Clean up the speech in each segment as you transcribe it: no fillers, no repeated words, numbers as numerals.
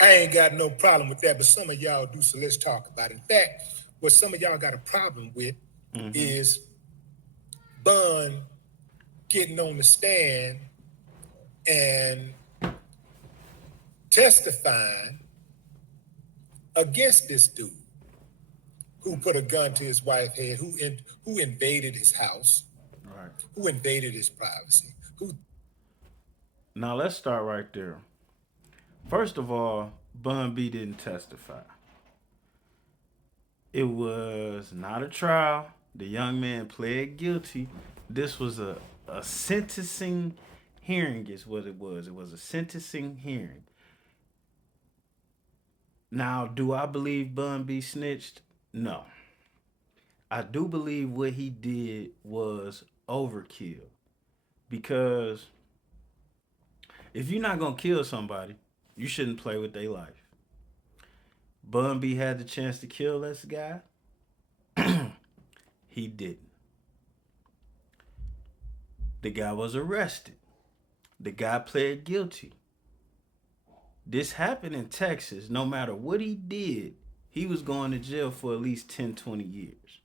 I ain't got no problem with that, but some of y'all do, so let's talk about it. In fact, what some of y'all got a problem with Mm-hmm. is Bun getting on the stand and testifying against this dude who put a gun to his wife's head, who invaded his house, Right. who invaded his privacy, who Now let's start right there. First of all, Bun B didn't testify. It was not a trial. The young man pled guilty. This was a sentencing hearing, is what it was. It was a sentencing hearing. Now, do I believe Bun B snitched? No. I do believe what he did was overkill. Because if you're not going to kill somebody, you shouldn't play with their life. Bun B had the chance to kill this guy. He didn't. The guy was arrested. The guy pled guilty. This happened in Texas. No matter what he did, he was going to jail for at least 10, 20 years.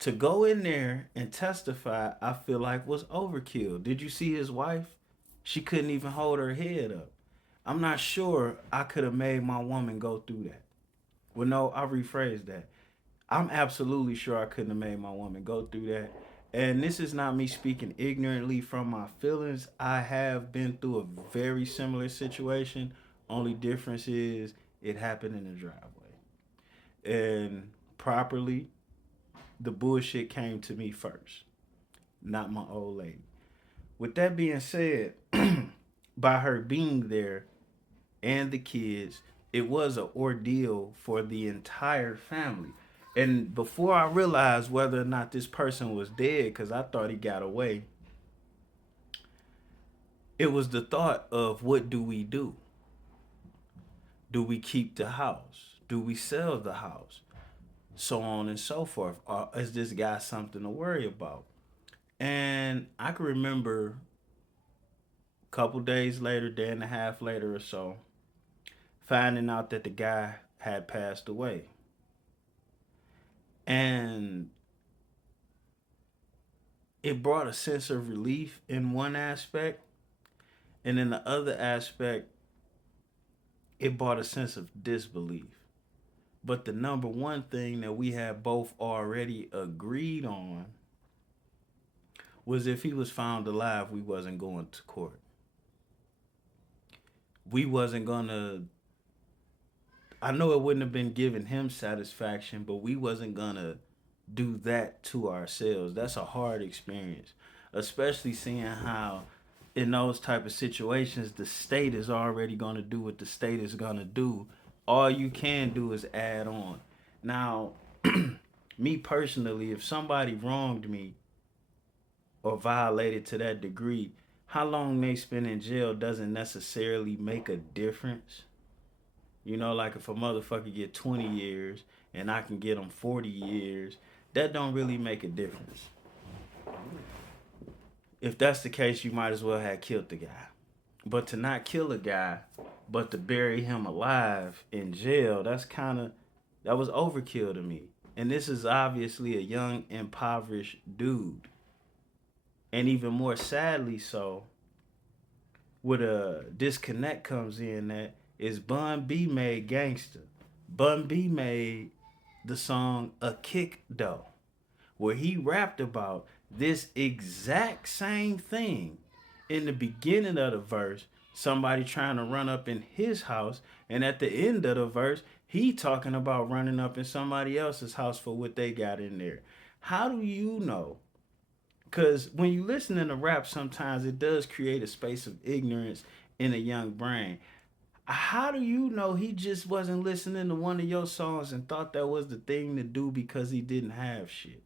To go in there and testify, I feel like was overkill. Did you see his wife? She couldn't even hold her head up. I'm not sure I could have made my woman go through that. Well, no, I rephrased that. I'm absolutely sure I couldn't have made my woman go through that. And this is not me speaking ignorantly from my feelings. I have been through a very similar situation. Only difference is it happened in the driveway. And properly, the bullshit came to me first, not my old lady. With that being said, by her being there and the kids, it was an ordeal for the entire family. And before I realized whether or not this person was dead, because I thought he got away, it was the thought of what do we do? Do we keep the house? Do we sell the house? So on and so forth. Or is this guy something to worry about? And I can remember a couple days later, day and a half later or so, finding out that the guy had passed away. And it brought a sense of relief in one aspect, and in the other aspect, it brought a sense of disbelief. But the number one thing that we had both already agreed on was if he was found alive, we wasn't going to court. We wasn't gonna, I know it wouldn't have been giving him satisfaction, but we wasn't gonna do that to ourselves. That's a hard experience, especially seeing how in those type of situations the state is already going to do what the state is going to do. All you can do is add on. Now, me personally, if somebody wronged me or violated to that degree, how long they spend in jail doesn't necessarily make a difference. You know, like if a motherfucker get 20 years and I can get them 40 years, that don't really make a difference. If that's the case, you might as well have killed the guy. But to not kill a guy, but to bury him alive in jail, that was overkill to me. And this is obviously a young, impoverished dude. And even more sadly so, with a disconnect comes in that is Bun B made gangster. Bun B made the song A Kick Dough, where he rapped about this exact same thing in the beginning of the verse, somebody trying to run up in his house, and at the end of the verse, he talking about running up in somebody else's house for what they got in there. How do you know? Because when you listen to rap, sometimes it does create a space of ignorance in a young brain. How do you know he just wasn't listening to one of your songs and thought that was the thing to do because he didn't have shit?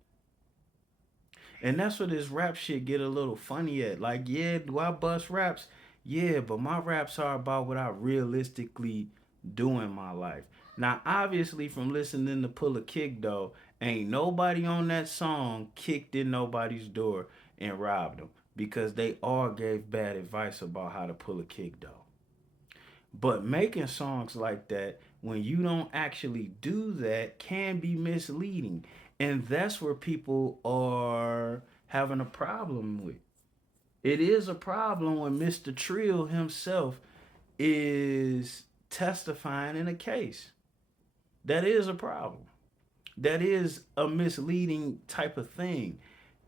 And that's where this rap shit get a little funny at. Like, yeah, do I bust raps? Yeah, but my raps are about what I realistically do in my life. Now, obviously, from listening to Pull a Kick though, ain't nobody on that song kicked in nobody's door and robbed them because they all gave bad advice about how to pull a kick though. But making songs like that, when you don't actually do that, can be misleading. And that's where people are having a problem with. It is a problem when Mr. Trill himself is testifying in a case. That is a problem. That is a misleading type of thing.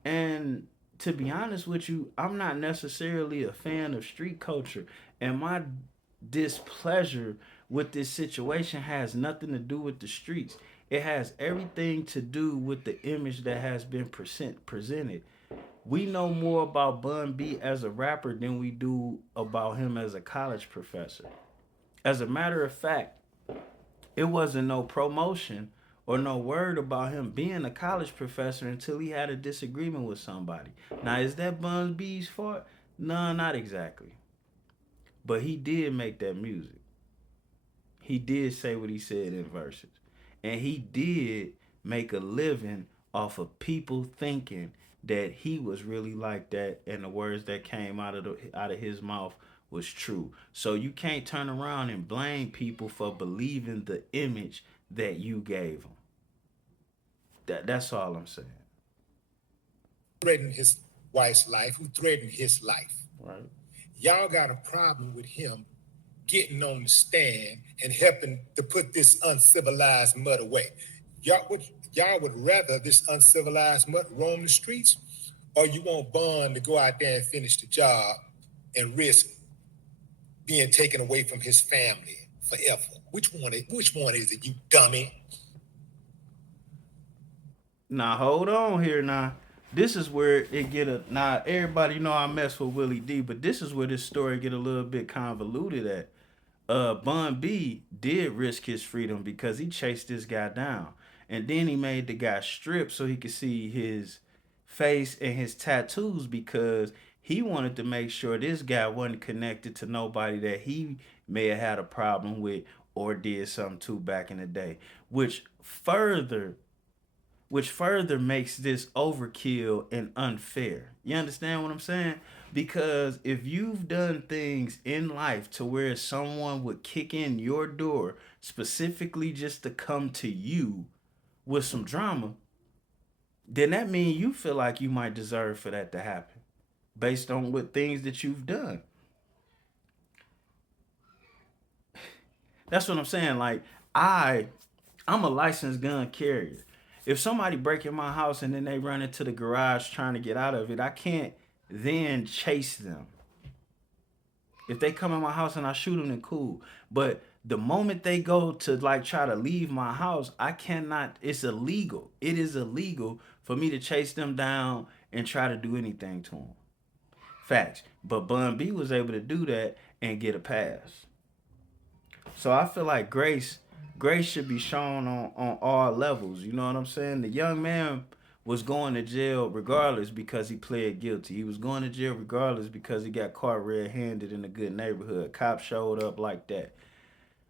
And to be honest with you, I'm not necessarily a fan of street culture. And my displeasure with this situation has nothing to do with the streets. It has everything to do with the image that has been presented. We know more about Bun B as a rapper than we do about him as a college professor. As a matter of fact, it wasn't no promotion or no word about him being a college professor until he had a disagreement with somebody. Now, is that Bun B's fault? No, not exactly. But he did make that music. He did say what he said in verses. And he did make a living off of people thinking that he was really like that and the words that came out of his mouth was true. So you can't turn around and blame people for believing the image that you gave them. That's all I'm saying. Threatened his wife's life, who threatened his life. Right. Y'all got a problem with him getting on the stand and helping to put this uncivilized mud away. Y'all would rather this uncivilized mud roam the streets, or you want Bun to go out there and finish the job and risk being taken away from his family forever? Which one is it, you dummy? Now hold on here now. This is where it get a now everybody know I mess with Willie D, but this is where this story get a little bit convoluted at. Bun B did risk his freedom because he chased this guy down. And then he made the guy strip so he could see his face and his tattoos because he wanted to make sure this guy wasn't connected to nobody that he may have had a problem with or did something to back in the day. Which further makes this overkill and unfair. You understand what I'm saying? Because if you've done things in life to where someone would kick in your door specifically just to come to you with some drama, then that means you feel like you might deserve for that to happen based on what things that you've done. That's what I'm saying. Like I I'm a licensed gun carrier. If somebody break in my house and then they run into the garage trying to get out of it, I can't then chase them. If they come in my house and I shoot them, then cool. But the moment they go to like try to leave my house, I cannot. It's illegal. It is illegal for me to chase them down and try to do anything to them. Facts. But Bun B was able to do that and get a pass. So I feel like grace should be shown on all levels. You know what I'm saying? The young man was going to jail regardless because he pled guilty. He was going to jail regardless because he got caught red-handed in a good neighborhood. Cops showed up like that.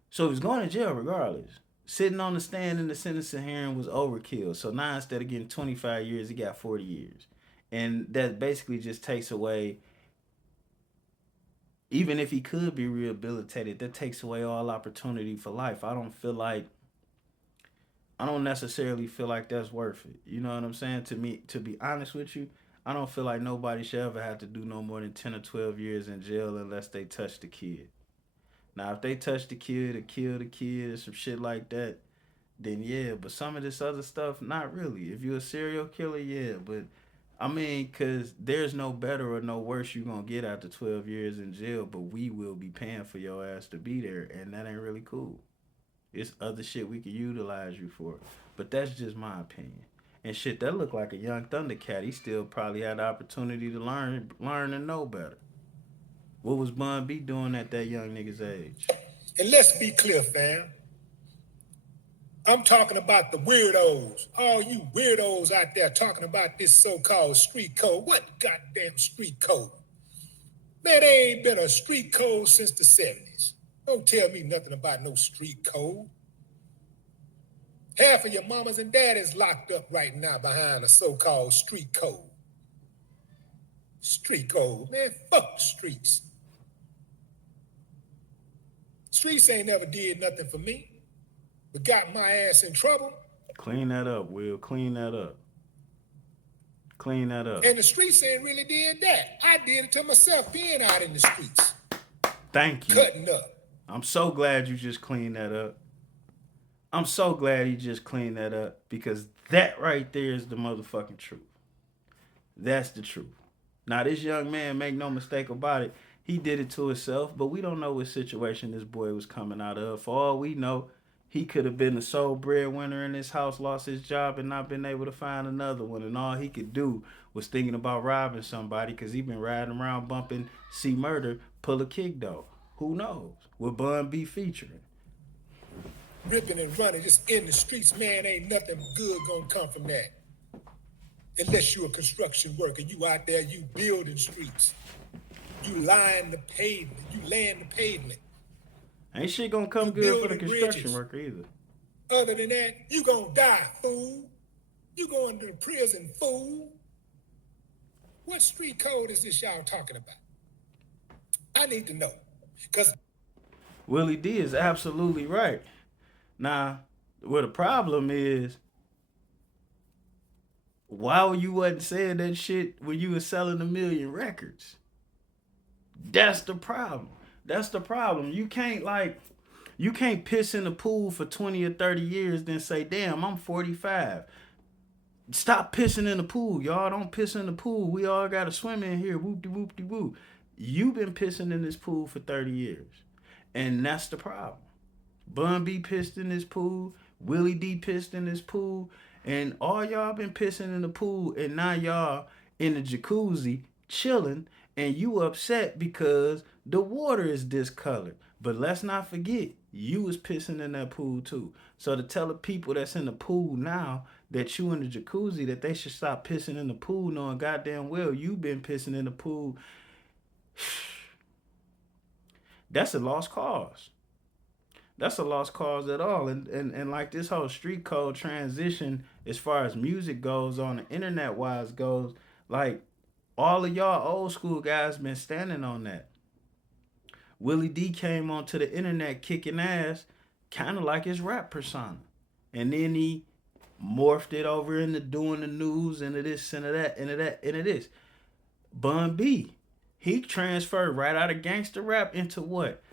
So he was going to jail regardless. Sitting on the stand in the sentencing hearing was overkill. So now instead of getting 25 years, he got 40 years. And that basically just takes away, even if he could be rehabilitated, that takes away all opportunity for life. I don't necessarily feel like that's worth it. You know what I'm saying? To me, to be honest with you, I don't feel like nobody should ever have to do no more than 10 or 12 years in jail unless they touch the kid. Now, if they touch the kid or kill the kid or some shit like that, then yeah. But some of this other stuff, not really. If you're a serial killer, yeah. But I mean, because there's no better or no worse you're going to get after 12 years in jail, but we will be paying for your ass to be there, and that ain't really cool. It's other shit we could utilize you for. But that's just my opinion. And shit, that looked like a young Thundercat. He still probably had the opportunity to learn and know better. What was Bun B doing at that young nigga's age? And let's be clear, fam. I'm talking about the weirdos. All you weirdos out there talking about this so-called street code. What goddamn street code? Man, there ain't been a street code since the 70s. Don't tell me nothing about no street code. Half of your mamas and daddies locked up right now behind a so-called street code. Street code, man, fuck the streets. Streets ain't never did nothing for me, but got my ass in trouble. Clean that up, Will. Clean that up. Clean that up. And the streets ain't really did that. I did it to myself being out in the streets, Thank you. cutting up. I'm so glad you just cleaned that up. I'm so glad you just cleaned that up because that right there is the motherfucking truth. That's the truth. Now, this young man, make no mistake about it, he did it to himself, but we don't know what situation this boy was coming out of. For all we know, he could have been the sole breadwinner in his house, lost his job, and not been able to find another one. And all he could do was thinking about robbing somebody because he been riding around bumping C Murder, pull a kick though. Who knows? With Bun B featuring. Ripping and running just in the streets, man, ain't nothing good gonna come from that. Unless you a construction worker, you out there, you building streets. You line the pavement, you laying the pavement. Ain't shit gonna come You good for the building construction bridges. worker either. Other than that, you gonna die, fool. You going to prison, fool. What street code is this y'all talking about? I need to know. Because Willie D is absolutely right. Now, what the problem is, why you wasn't saying that shit when you was selling 1 million records? That's the problem. That's the problem. You can't piss in the pool for 20 or 30 years, then say, damn, I'm 45. Stop pissing in the pool, y'all. Don't piss in the pool. We all gotta swim in here. Whoop-de-whoop-de-whoop. You've been pissing in this pool for 30 years. And that's the problem. Bun B pissed in this pool. Willie D pissed in this pool. And all y'all been pissing in the pool. And now y'all in the jacuzzi chilling. And you upset because the water is discolored. But let's not forget, you was pissing in that pool too. So to tell the people that's in the pool now that you in the jacuzzi that they should stop pissing in the pool, knowing goddamn well you been pissing in the pool, that's a lost cause. That's a lost cause at all. And like this whole street code transition as far as music goes on the internet wise goes, like all of y'all old school guys been standing on that. Willie D came onto the internet kicking ass, kind of like his rap persona. And then he morphed it over into doing the news, into this, into that, into that, into this. Bun B, he transferred right out of gangster rap into what?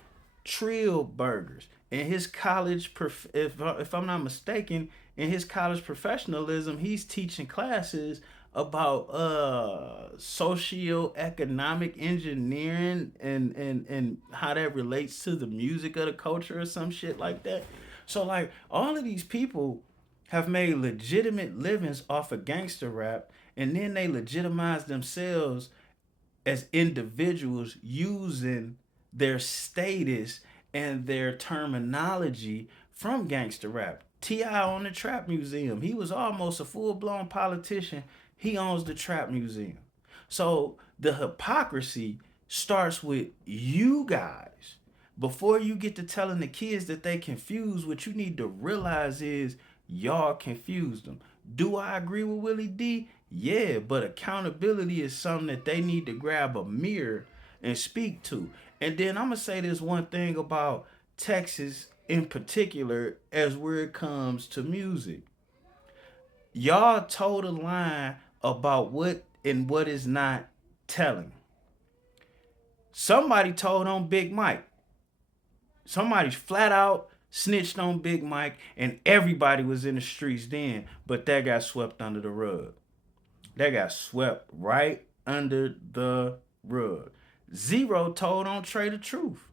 Trill burgers. In his college, if I'm not mistaken, in his college professionalism, he's teaching classes about socio-economic engineering and how that relates to the music of the culture or some shit like that. So like all of these people have made legitimate livings off of gangster rap, and then they legitimize themselves as individuals using their status and their terminology from gangster rap. T.I. on the Trap Museum. He was almost a full-blown politician. He owns the Trap Museum. So the hypocrisy starts with you guys. Before you get to telling the kids that they confused, what you need to realize is y'all confused them. Do I agree with Willie D? Yeah, but accountability is something that they need to grab a mirror and speak to. And then I'm going to say this one thing about Texas in particular as where it comes to music. Y'all told a line about what and what is not telling. Somebody told on Big Mike. Somebody flat out snitched on Big Mike and everybody was in the streets then, but that got swept under the rug. That got swept right under the rug. Zero told on Trey the truth.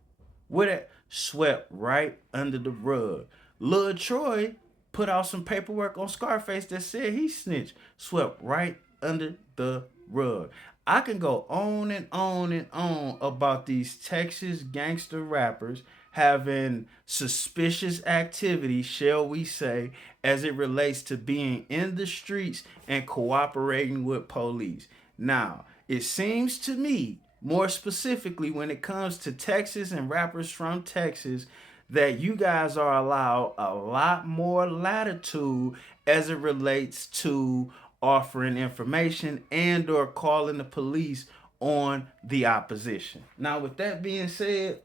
With it swept right under the rug. Lil Troy put out some paperwork on Scarface that said he snitched. Swept right under the rug. I can go on and on and on about these Texas gangster rappers having suspicious activity, shall we say, as it relates to being in the streets and cooperating with police. Now, it seems to me, more specifically when it comes to Texas and rappers from Texas, that you guys are allowed a lot more latitude as it relates to offering information and or calling the police on the opposition. Now, with that being said,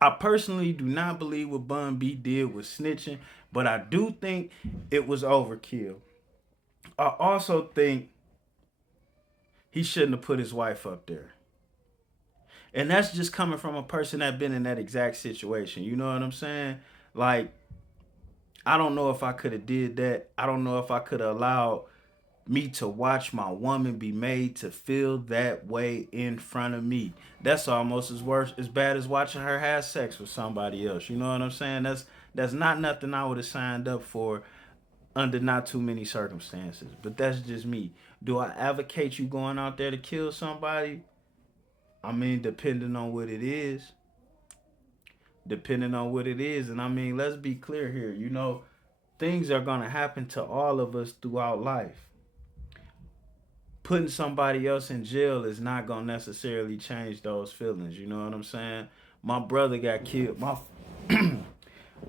I personally do not believe what Bun B did was snitching, but I do think it was overkill. I also think he shouldn't have put his wife up there. And that's just coming from a person that been in that exact situation. You know what I'm saying? Like, I don't know if I could have did that. I don't know if I could have allowed me to watch my woman be made to feel that way in front of me. That's almost as bad as watching her have sex with somebody else. You know what I'm saying? That's not nothing I would have signed up for under not too many circumstances. But that's just me. Do I advocate you going out there to kill somebody? I mean, depending on what it is. Depending on what it is. And I mean, let's be clear here. You know, things are going to happen to all of us throughout life. Putting somebody else in jail is not going to necessarily change those feelings. You know what I'm saying? My brother got killed.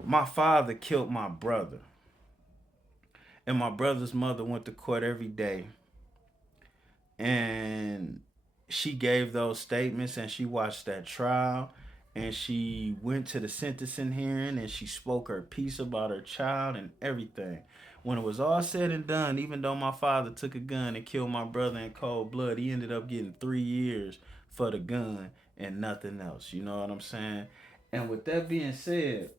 My father killed my brother. And my brother's mother went to court every day. And she gave those statements and she watched that trial and she went to the sentencing hearing and she spoke her piece about her child and everything. When it was all said and done, even though my father took a gun and killed my brother in cold blood, he ended up getting 3 years for the gun and nothing else. You know what I'm saying? And with that being said,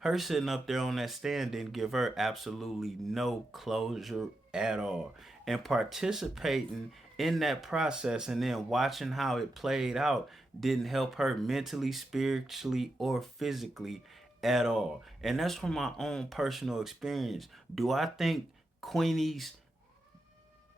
her sitting up there on that stand didn't give her absolutely no closure at all. And participating in that process and then watching how it played out didn't help her mentally, spiritually, or physically at all. And that's from my own personal experience. Do I think Queenie's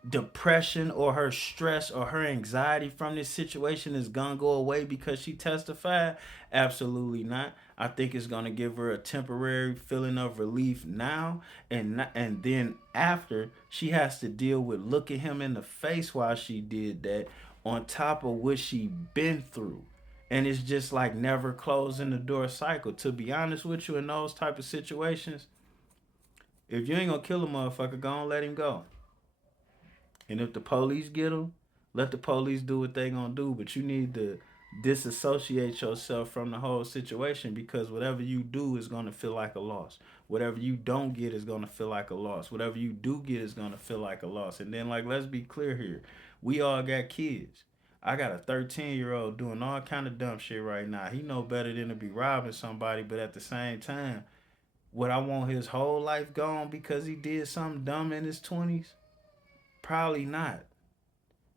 depression or her stress or her anxiety from this situation is gonna go away because she testified? Absolutely not. I think it's gonna give her a temporary feeling of relief now, and then after she has to deal with looking him in the face while she did that, on top of what she been through. And it's just like never closing the door cycle. To be honest with you, in those type of situations, if you ain't gonna kill a motherfucker, go and let him go. And if the police get them, let the police do what they gonna do. But you need to disassociate yourself from the whole situation, because whatever you do is gonna feel like a loss. Whatever you don't get is gonna feel like a loss. Whatever you do get is gonna feel like a loss. And then, like, let's be clear here. We all got kids. I got a 13-year-old doing all kind of dumb shit right now. He know better than to be robbing somebody, but at the same time, would I want his whole life gone because he did something dumb in his 20s? Probably not.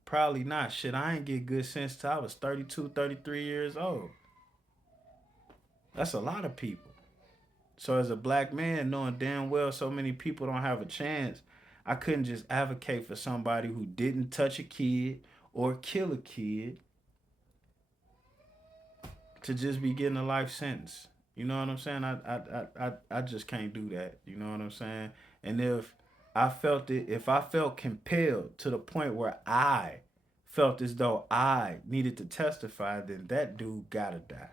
Probably not. Shit, I ain't get good sense till I was 32, 33 years old. That's a lot of people. So as a black man, knowing damn well so many people don't have a chance, I couldn't just advocate for somebody who didn't touch a kid or kill a kid to just be getting a life sentence. You know what I'm saying? I just can't do that. You know what I'm saying? And if I felt compelled to the point where I felt as though I needed to testify, then that dude gotta die.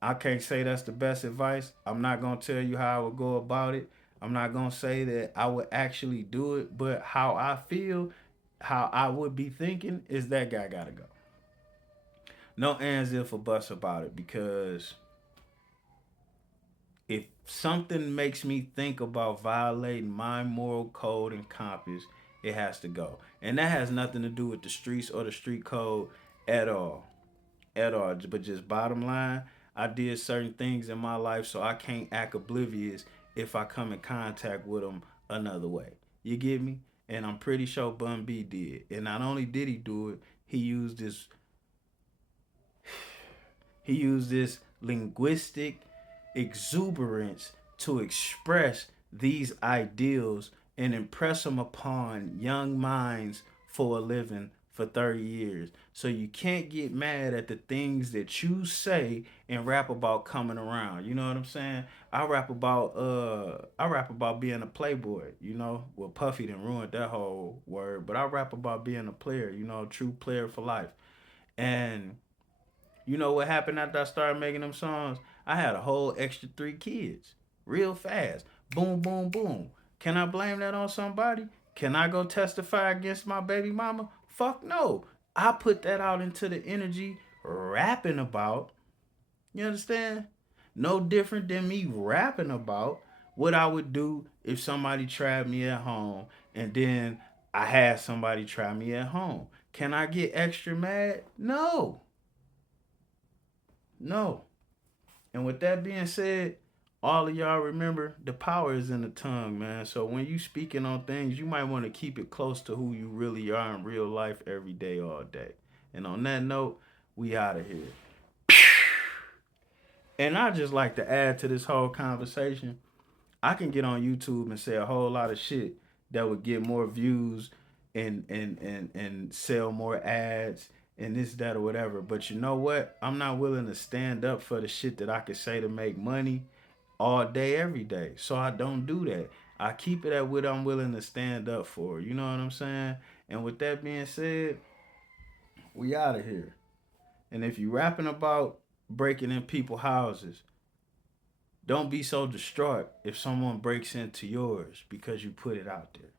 I can't say that's the best advice. I'm not gonna tell you how I would go about it. I'm not gonna say that I would actually do it, but how I feel, how I would be thinking is that guy gotta go. No ands if or buts about it, because if something makes me think about violating my moral code and compass, it has to go. And that has nothing to do with the streets or the street code at all. At all. But just bottom line, I did certain things in my life, so I can't act oblivious if I come in contact with them another way. You get me? And I'm pretty sure Bun B did. And not only did he do it, he used this linguistic exuberance to express these ideals and impress them upon young minds for a living for 30 years. So you can't get mad at the things that you say and rap about coming around. You know what I'm saying? I rap about being a playboy, you know. Well, Puffy didn't ruin that whole word, but I rap about being a player, you know, a true player for life. And you know what happened after I started making them songs? I had a whole extra 3 kids real fast. Boom, boom, boom. Can I blame that on somebody? Can I go testify against my baby mama? Fuck no. I put that out into the energy rapping about. You understand? No different than me rapping about what I would do if somebody tried me at home and then I had somebody try me at home. Can I get extra mad? No. No. And with that being said, all of y'all remember the power is in the tongue, man. So when you speaking on things, you might want to keep it close to who you really are in real life every day, all day. And on that note, we out of here. And I just like to add to this whole conversation. I can get on YouTube and say a whole lot of shit that would get more views and sell more ads and this, that, or whatever. But you know what? I'm not willing to stand up for the shit that I could say to make money all day, every day. So I don't do that. I keep it at what I'm willing to stand up for. You know what I'm saying? And with that being said, we out of here. And if you rapping about breaking in people's houses, don't be so distraught if someone breaks into yours because you put it out there.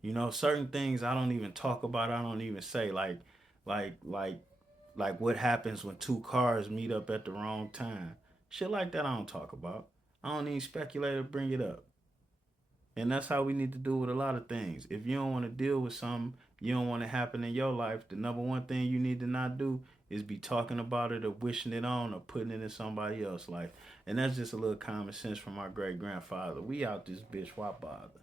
You know, certain things I don't even talk about. I don't even say like, like, like what happens when two cars meet up at the wrong time. Shit like that I don't talk about. I don't even speculate or bring it up. And that's how we need to do with a lot of things. If you don't want to deal with something you don't want to happen in your life, the number one thing you need to not do is be talking about it or wishing it on or putting it in somebody else's life. And that's just a little common sense from our great grandfather. We out this bitch, why bother?